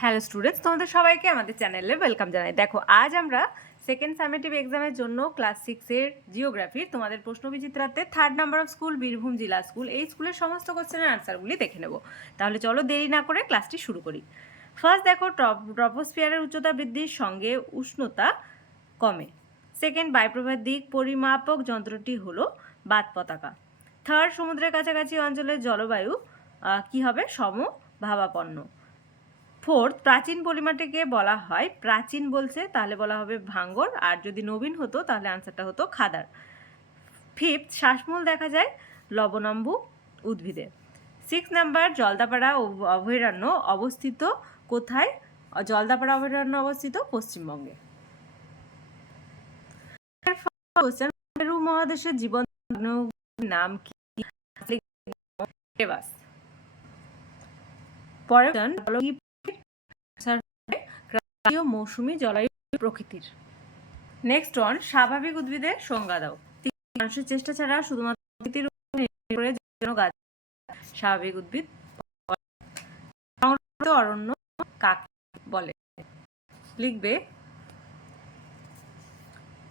Hello students, তোমাদের সবাইকে আমাদের চ্যানেলে ওয়েলকাম জানাই। দেখো, আজ আমরা সেকেন্ড সামেটিভ এক্সামের জন্য ক্লাস সিক্সের জিওগ্রাফির তোমাদের প্রশ্ন বিচিত্রাতে third number of school Birbhum জেলা স্কুল এই স্কুলের সমস্ত কোশ্চেনের আনসারগুলি দেখে নেব। তাহলে চলো দেরি না করে ক্লাসটি শুরু করি। ফার্স্ট দেখো ট্রপোস্ফিয়ারের উচ্চতা বৃদ্ধির সঙ্গে উষ্ণতা কমে। সেকেন্ড বায়ুপ্রবাহের দিক পরিমাপক যন্ত্রটি হলো বাত পতাকা। থার্ড সমুদ্রের কাছাকাছি অঞ্চলের জলবায়ু কি হবে? সমভাবাপন্ন। ফোর্থ, প্রাচীন পলিমাটিকে বলা হয় প্রাচীন বলছে, তাহলে বলা হবে ভাঙ্গর, আর যদি নবীন হতো তাহলে আনসারটা হতো খাদার। ফিফথ, শ্বাসমূল দেখা যায় লবণম্বু উদ্ভিদে। সিক্স নাম্বার, জলদাপাড়া অভয়ারণ্য অবস্থিত কোথায়? জলদাপাড়া অভয়ারণ্য অবস্থিত পশ্চিমবঙ্গে। পেরু মহাদেশের জীবন নাম কি? রেবাস। পরের question, বলো কি ক্রান্তীয় মৌসুমী জলবায়ু প্রকৃতির। নেক্সট ওয়ান স্বাভাবিক উদ্ভিদের সংজ্ঞা দাও। মানুষের চেষ্টা ছাড়া শুধুমাত্র প্রকৃতির উপর গাছ। স্বাভাবিক উদ্ভিদ অরণ্য কাকে বলে। লিখবে,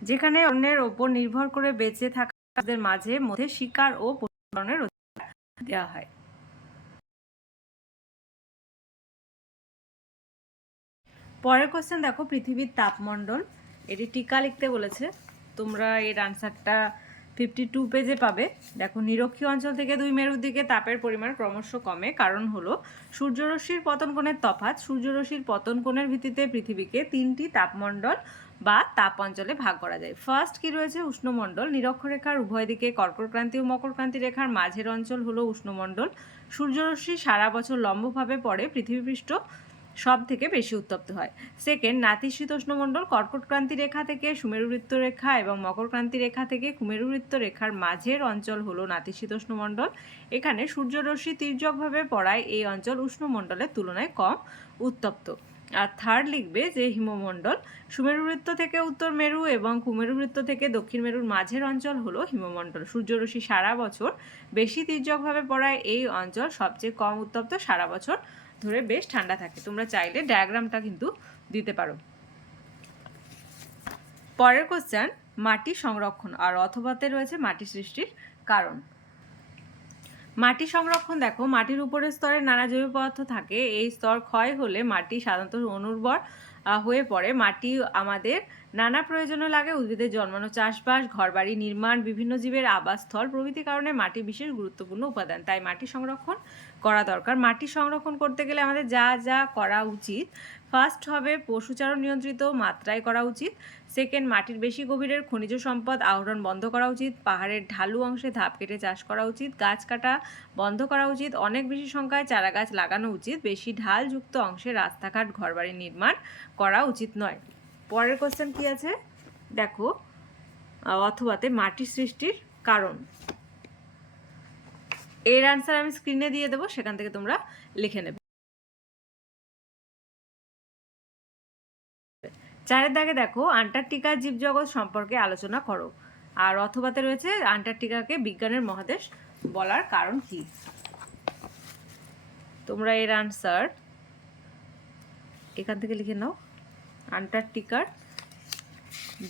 যেখানে অন্যের ওপর নির্ভর করে বেঁচে থাকাদের মাঝে মধ্যে শিকার ও পশুপালনের অধিকার দেওয়া হয়। পরের কোশ্চেন দেখো, পৃথিবীর তাপমণ্ডল। এটি টিকা লিখতে বলেছে। তোমরা এর আনসারটা ফিফটি টু পেজে পাবে। দেখো নিরক্ষীয় অঞ্চল থেকে দুই মেরুর দিকে তাপের পরিমাণ ক্রমশ কমে। কারণ হলো, সূর্যরশ্মির পতন কোণের তফাৎ। সূর্যরশ্মির পতন কোণের ভিত্তিতে পৃথিবীকে তিনটি তাপমণ্ডল বা তাপ অঞ্চলে ভাগ করা যায়। ফার্স্ট কি রয়েছে? উষ্ণমণ্ডল। নিরক্ষরেখার উভয় দিকে কর্কটক্রান্তি ও মকরক্রান্তি রেখার মাঝের অঞ্চল হলো উষ্ণমণ্ডল। সূর্যরশ্মি সারা বছর লম্বভাবে পড়ে। পৃথিবীপৃষ্ঠ সব থেকে বেশি উত্তপ্ত হয়। সেকেন্ড নাতিশীতোষ্ণমণ্ডল কর্কটক্রান্তি রেখা থেকে সুমেরুবৃত্ত রেখা এবং মকরক্রান্তি রেখা থেকে কুমেরুবৃত্ত রেখার মাঝের অঞ্চল হলো নাতিশীতোষ্ণমণ্ডল এখানে সূর্যরশ্মি তির্যকভাবে পড়ায় এই অঞ্চল উষ্ণমণ্ডলের তুলনায় কম উত্তপ্ত। আর থার্ড লিখবে যে হিমমণ্ডল সুমেরুবৃত্ত থেকে উত্তর মেরু এবং কুমেরুবৃত্ত থেকে দক্ষিণ মেরুর মাঝের অঞ্চল হলো হিমমণ্ডল। সূর্যরশ্মি সারা বছর বেশি তির্যকভাবে পড়ায় এই অঞ্চল সবচেয়ে কম উত্তপ্ত সারা বছর ধরে বেশ ঠান্ডা থাকে। তোমরা চাইলে ডায়াগ্রামটা কিন্তু দিতে পারো। পরের কোশ্চেন মাটি সংরক্ষণ আর অথবাতে রয়েছে মাটি সৃষ্টির কারণ। মাটি সংরক্ষণ দেখো, মাটির উপরের স্তরে নানা জৈব পদার্থ থাকে। এই স্তর ক্ষয় হলে মাটি সাধারণত অনুর্বর হয়ে পড়ে। মাটি আমাদের নানা প্রয়োজনে লাগে উদ্ভিদের জন্মানো চাষবাস, ঘরবাড়ি নির্মাণ, বিভিন্ন জীবের আবাসস্থল প্রভৃতি কারণে মাটি বিশেষ গুরুত্বপূর্ণ উপাদান। তাই মাটি সংরক্ষণ করা দরকার। মাটি সংরক্ষণ করতে গেলে আমাদের যা যা করা উচিত ফার্স্ট হবে পশুচারণ নিয়ন্ত্রিত মাত্রায় করা উচিত। সেকেন্ড মাটির বেশি গভীরের খনিজ সম্পদ আহরণ বন্ধ করা উচিত। পাহাড়ের ঢালু অংশে ধাপ কেটে চাষ করা উচিত। গাছ কাটা বন্ধ করা উচিত। অনেক বেশি সংখ্যায় চারা গাছ লাগানো উচিত। বেশি ঢালযুক্ত অংশে রাস্তাঘাট, ঘরবাড়ি নির্মাণ করা উচিত নয়। পরের কোশ্চেন কি আছে? দেখো অথবাতে মাটি সৃষ্টির কারণ। এর আনসার আমি স্ক্রিনে দিয়ে দেবো, সেখান থেকে তোমরা লিখে নেবে। চারের দাগে দেখো, আন্টার্কটিকার জীবজগৎ সম্পর্কে আলোচনা করো। আর অথবাতে রয়েছে আন্টার্কটিকাকে বিজ্ঞানের মহাদেশ বলার কারণ কি? তোমরা এর আনসার এখান থেকে লিখে নাও। আন্টার্কটিকার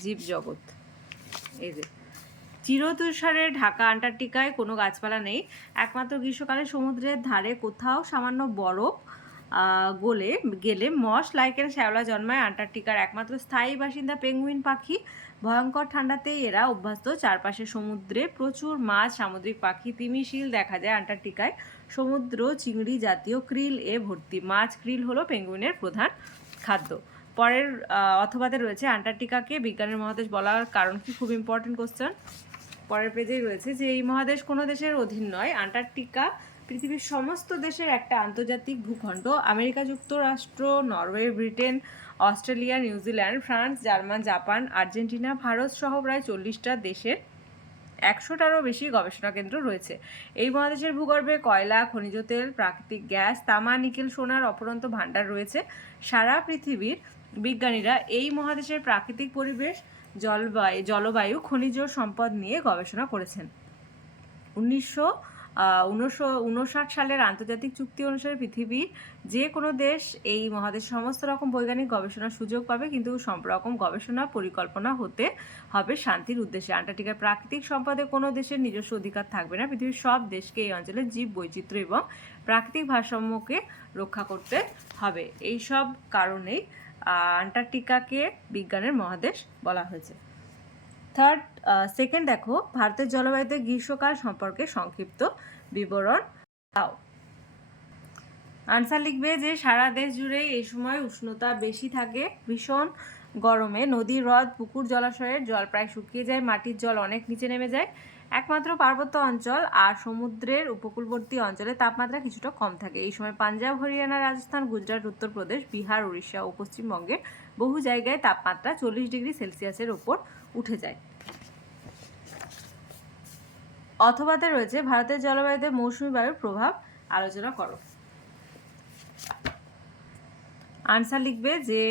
জীবজগৎ। এই যে, চিরতুষারে ঢাকা আন্টার্কটিকায় কোনো গাছপালা নেই। একমাত্র গ্রীষ্মকালে সমুদ্রের ধারে কোথাও সামান্য বরফ গলে গেলে মশ, লাইকেন, শ্যাওলা জন্মায় আন্টার্কটিকার একমাত্র স্থায়ী বাসিন্দা পেঙ্গুইন পাখি। ভয়ঙ্কর ঠান্ডাতেই এরা অভ্যস্ত। চারপাশে সমুদ্রে প্রচুর মাছ, সামুদ্রিক পাখি, তিমিশিল দেখা যায় আন্টার্কটিকায়। সমুদ্র, চিংড়ি জাতীয় ক্রিল এ ভর্তি। মাছ, ক্রিল হলো পেঙ্গুইনের প্রধান খাদ্য। পরের অথবাতে রয়েছে আন্টার্কটিকাকে। বিজ্ঞানের মহাদেশ বলার কারণ কি খুব ইম্পর্টেন্ট কোশ্চেন পরের পেজেই রয়েছে যে, এই মহাদেশ কোনো দেশের অধীন নয়। আন্টার্কটিকা পৃথিবীর সমস্ত দেশের একটা আন্তর্জাতিক ভূখণ্ড। আমেরিকা যুক্তরাষ্ট্র, Norway, Britain, Australia New Zealand France, German, Japan, Argentina, Bharat সহ প্রায় চল্লিশটা দেশের একশোটারও বেশি গবেষণা কেন্দ্র রয়েছে। এই মহাদেশের ভূগর্ভে কয়লা, খনিজ তেল, প্রাকৃতিক গ্যাস, তামা, নিকেল, সোনার অপরন্ত ভাণ্ডার রয়েছে। সারা পৃথিবীর বিজ্ঞানীরা এই মহাদেশের প্রাকৃতিক পরিবেশ, জলবায়ু জলবায়ু, খনিজ সম্পদ নিয়ে গবেষণা করেছেন। উনিশশো উনষাট সালের আন্তর্জাতিক চুক্তি অনুসারে পৃথিবীর যে কোনো দেশ এই মহাদেশের সমস্ত রকম বৈজ্ঞানিক গবেষণার সুযোগ পাবে, কিন্তু সব রকম গবেষণা পরিকল্পনা হতে হবে শান্তির উদ্দেশ্যে। আন্টার্কটিকার প্রাকৃতিক সম্পদে কোনো দেশের নিজস্ব অধিকার থাকবে না। পৃথিবীর সব দেশকে এই অঞ্চলের জীব বৈচিত্র্য এবং প্রাকৃতিক ভারসাম্যকে রক্ষা করতে হবে। এই সব কারণেই আন্টার্কটিকাকে বিজ্ঞানের মহাদেশ বলা হয়েছে। থার্ড সেকেন্ড দেখো, ভারতের জলবায়ুতে গ্রীষ্মকাল সম্পর্কে সংক্ষিপ্ত বিবরণ দাও। আনসার লিখবে যে সারা দেশ জুড়ে এই সময় উষ্ণতা বেশি থাকে, ভীষণ গরমে নদী হ্রদ, পুকুর, জলাশয়ের জল প্রায় শুকিয়ে যায়, মাটির জল অনেক নিচে নেমে যায়। একমাত্র পার্বত্য অঞ্চল আর সমুদ্রের উপকূলবর্তী অঞ্চলে তাপমাত্রা কিছুটা কম থাকে। এই সময় পাঞ্জাব, হরিয়ানা, রাজস্থান, গুজরাট, উত্তরপ্রদেশ, বিহার, উড়িষ্যা ও পশ্চিমবঙ্গের বহু জায়গায় তাপমাত্রা চল্লিশ ডিগ্রি সেলসিয়াসের ওপর উঠে যায়। অথবাতে রয়েছে ভারতের জলবায়ুতে মৌসুমী বায়ুর প্রভাব। আলোচনা করো। আনসার লিখবে যে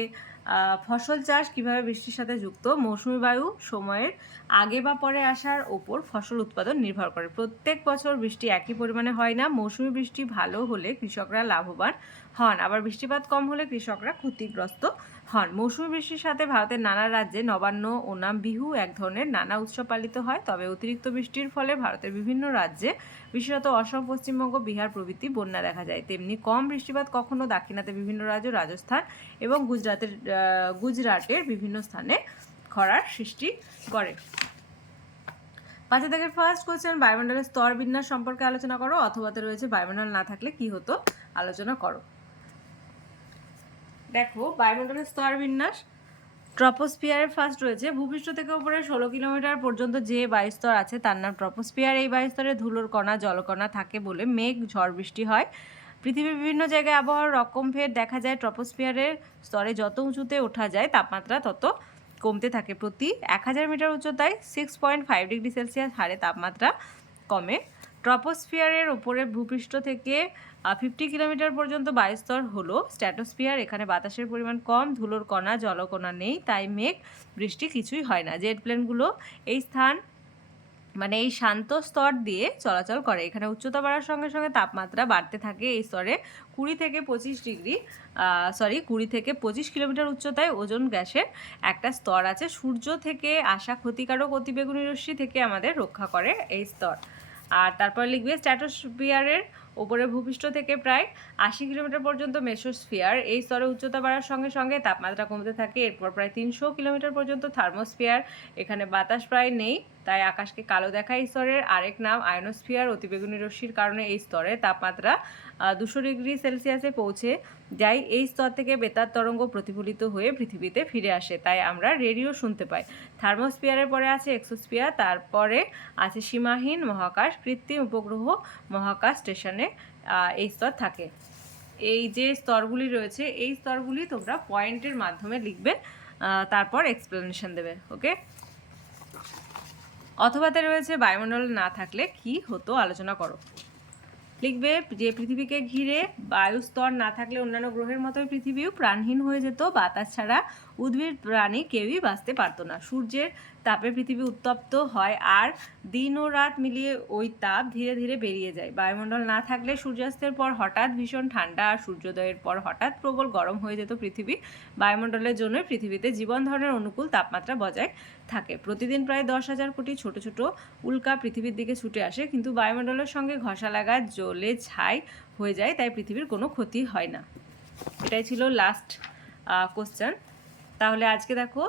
ফসল চাষ কীভাবে বৃষ্টির সাথে যুক্ত? মৌসুমী বায়ু সময়ের আগে বা পরে আসার ওপর ফসল উৎপাদন নির্ভর করে। প্রত্যেক বছর বৃষ্টি একই পরিমাণে হয় না। মৌসুমী বৃষ্টি ভালো হলে কৃষকরা লাভবান হন। আবার বৃষ্টিপাত কম হলে কৃষকরা ক্ষতিগ্রস্ত হন। মৌসুমী বৃষ্টির সাথে ভারতের নানা রাজ্যে নবান্ন ওনাম বিহু এক ধরনের নানা উৎসব পালিত হয়। তবে অতিরিক্ত বৃষ্টির ফলে ভারতের বিভিন্ন রাজ্যে বিশেষত অসম পশ্চিমবঙ্গ বিহার প্রভৃতি বন্যা দেখা যায়। তেমনি কম বৃষ্টিপাত কখনো দাক্ষিণাতে বিভিন্ন রাজ্য রাজস্থান এবং গুজরাতের আহ, গুজরাটের বিভিন্ন স্থানে খরার সৃষ্টি করে। পাঁচে থেকে ফার্স্ট কোশ্চেন বায়ুমণ্ডলের স্তর বিন্যাস সম্পর্কে আলোচনা করো অথবাতে রয়েছে বায়ুমণ্ডল না থাকলে কি হতো? আলোচনা করো। দেখো, বায়ুমণ্ডলের স্তর বিন্যাস, ট্রপোস্ফিয়ারের ফার্স্ট রয়েছে। ভূপৃষ্ঠ থেকে উপরে ষোলো কিলোমিটার পর্যন্ত যে বায়ুস্তর আছে, তার নাম ট্রপোস্ফিয়ার। এই বায়ুস্তরে ধুলোর কণা, জলকণা থাকে বলে মেঘ, ঝড়, বৃষ্টি হয়। পৃথিবীর বিভিন্ন জায়গায় আবহাওয়ার রকম রকমভেদ দেখা যায়। ট্রপোস্ফিয়ারের স্তরে যত উঁচুতে ওঠা যায়, তাপমাত্রা তত কমতে থাকে। প্রতি এক হাজার মিটার উচ্চতায় six point five degree Celsius হারে তাপমাত্রা কমে। ট্রপোস্ফিয়ারের ওপরে ভূপৃষ্ঠ থেকে ফিফটি কিলোমিটার পর্যন্ত বায়ুস্তর হলো। স্ট্র্যাটোস্ফিয়ার এখানে বাতাসের পরিমাণ কম, ধুলোর কণা, জলকণা নেই, তাই মেঘ, বৃষ্টি কিছুই হয় না। জেট প্লেনগুলো এই স্থান মানে এই শান্ত স্তর দিয়ে চলাচল করে। এখানে উচ্চতা বাড়ার সঙ্গে সঙ্গে তাপমাত্রা বাড়তে থাকে এই স্তরে। কুড়ি থেকে পঁচিশ ডিগ্রি সরি কুড়ি থেকে পঁচিশ কিলোমিটার উচ্চতায় ওজন গ্যাসের একটা স্তর আছে। সূর্য থেকে আসা ক্ষতিকারক অতিবেগুনি রশ্মি থেকে আমাদের রক্ষা করে এই স্তর। আর তারপরে লিখবে স্ট্র্যাটোস্ফিয়ারের ওপরে ভূপৃষ্ঠ থেকে প্রায় আশি কিলোমিটার পর্যন্ত মেসোস্ফিয়ার। এই স্তরে উচ্চতা বাড়ার সঙ্গে সঙ্গে তাপমাত্রা কমতে থাকে। এরপর প্রায় তিনশো কিলোমিটার পর্যন্ত থার্মোস্ফিয়ার। এখানে বাতাস প্রায় নেই, তাই আকাশকে কালো দেখা এই স্তরের। আরেক নাম, আয়নোস্ফিয়ার। অতিবেগুনি রশ্মির কারণে এই স্তরে তাপমাত্রা দুশো ডিগ্রি সেলসিয়াসে পৌঁছে যায়। এই স্তর থেকে বেতার তরঙ্গ প্রতিফলিত হয়ে পৃথিবীতে ফিরে আসে, তাই আমরা রেডিও শুনতে পাই। থার্মোস্ফিয়ারের পরে আছে এক্সোস্ফিয়ার, তারপরে আছে সীমাহীন মহাকাশ, কৃত্রিম উপগ্রহ মহাকাশ স্টেশনে এই স্তর থাকে। এই যে স্তরগুলি রয়েছে, এই স্তরগুলি তোমরা পয়েন্টের মাধ্যমে লিখবে তারপর এক্সপ্লেনেশন দেবে ওকে অথবাতে রয়েছে বায়ুমণ্ডল না থাকলে কি হতো আলোচনা করো। লিখবে যে পৃথিবীকে ঘিরে বায়ু স্তর না থাকলে অন্যান্য গ্রহের মতোই পৃথিবীও প্রাণহীন হয়ে যেত, বাতাস ছাড়া উদ্ভিদ প্রাণী কেউই বাঁচতে পারতো না। সূর্যের তাপে পৃথিবী উত্তপ্ত হয় আর দিন ও রাত মিলিয়ে ওই তাপ ধীরে ধীরে বেরিয়ে যায়। বায়ুমণ্ডল না থাকলে সূর্যাস্তের পর হঠাৎ ভীষণ ঠান্ডা আর সূর্যোদয়ের পর হঠাৎ প্রবল গরম হয়ে যেত পৃথিবী। বায়ুমণ্ডলের জন্য পৃথিবীতে জীবন ধরনের অনুকূল তাপমাত্রা বজায় থাকে। প্রতিদিন প্রায় দশ হাজার কোটি ছোট ছোট উল্কা পৃথিবীর দিকে ছুটে আসে, কিন্তু বায়ুমণ্ডলের সঙ্গে ঘষা লাগা জ্বলে ছাই হয়ে যায়, তাই পৃথিবীর কোনো ক্ষতি হয় না। এটাই ছিল লাস্ট কোশ্চেন তাহলে আজকে দেখো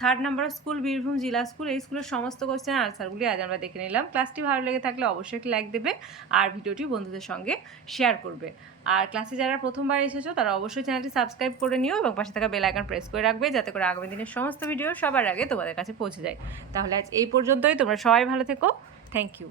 থার্ড নাম্বার স্কুল বীরভূম জেলা স্কুল এই স্কুলের সমস্ত কোশ্চেন আনসারগুলি আজ আমরা দেখে নিলাম। ক্লাসটি ভালো লেগে থাকলে অবশ্যই একটি লাইক দেবে আর ভিডিওটি বন্ধুদের সঙ্গে শেয়ার করবে। আর ক্লাসে যারা প্রথমবার এসেছ, তারা অবশ্যই চ্যানেলটি সাবস্ক্রাইব করে নিও এবং পাশে থাকা বেল আইকন প্রেস করে রাখবে যাতে করে আগামী দিনের সমস্ত ভিডিও সবার আগে তোমাদের কাছে পৌঁছে যায়। তাহলে আজ এই পর্যন্তই, তোমরা সবাই ভালো থেকো। Thank you